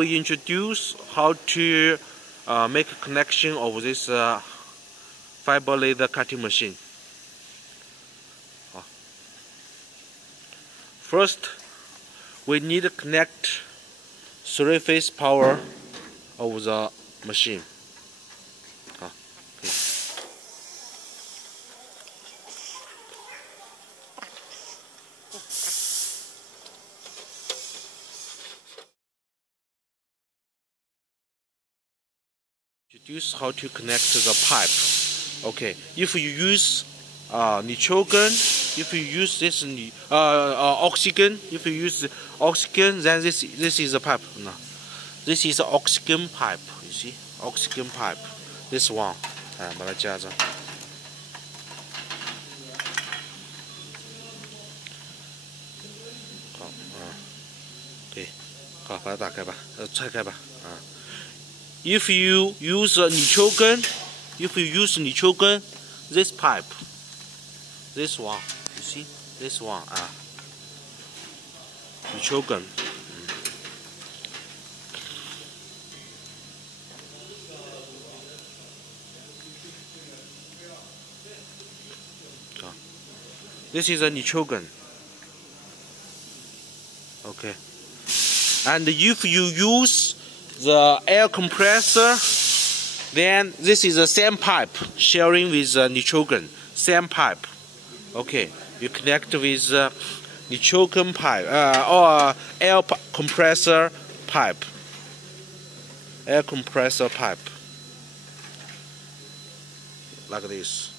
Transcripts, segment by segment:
We introduce how to make a connection of this fiber laser cutting machine. First, we need to connect 3-phase power of the machine. Introduce how to connect the pipe. Okay, if you use nitrogen, if you use this oxygen, if you use oxygen, then this is a pipe. No, this is an oxygen pipe. You see, oxygen pipe. This one, 把它加上。好，对，好，把它打开吧，拆开吧，If you use nitrogen, this pipe, this one, you see, this one, nitrogen. This is a nitrogen. Okay. And if you use the air compressor, then this is the same pipe sharing with nitrogen, same pipe. Okay, you connect with nitrogen pipe or air compressor pipe. Air compressor pipe, like this.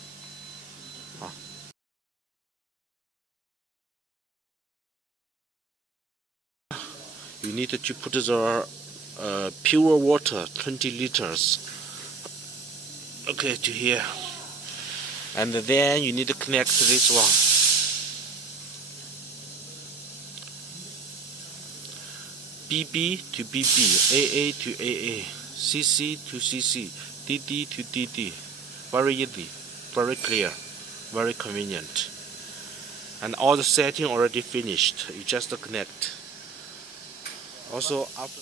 You need to put the pure water, 20 liters. Okay, to here. And then you need to connect this one. BB to BB, AA to AA, CC to CC, DD to DD. Very easy, very clear, very convenient. And all the setting already finished. You just connect. Also after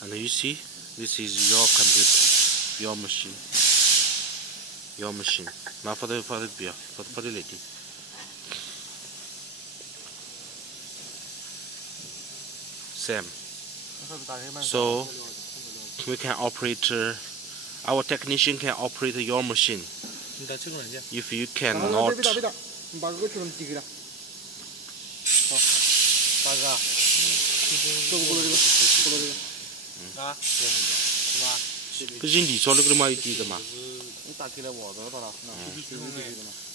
and you see, this is your computer, your machine, not for the lady. Same. So we can operate. Our technician can operate your machine. If you cannot.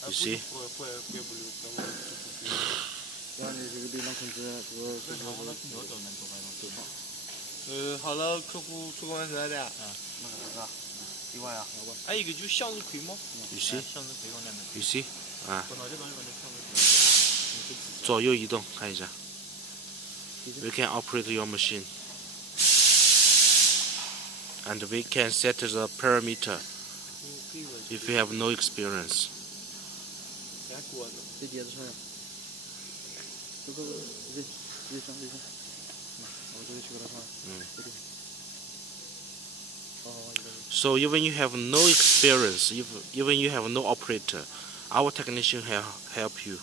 You see? You see? 左右移动，看一下。We can operate your machine, and we can set the parameter if you have no experience. So even you have no experience, even you have no operator, our technician will help you.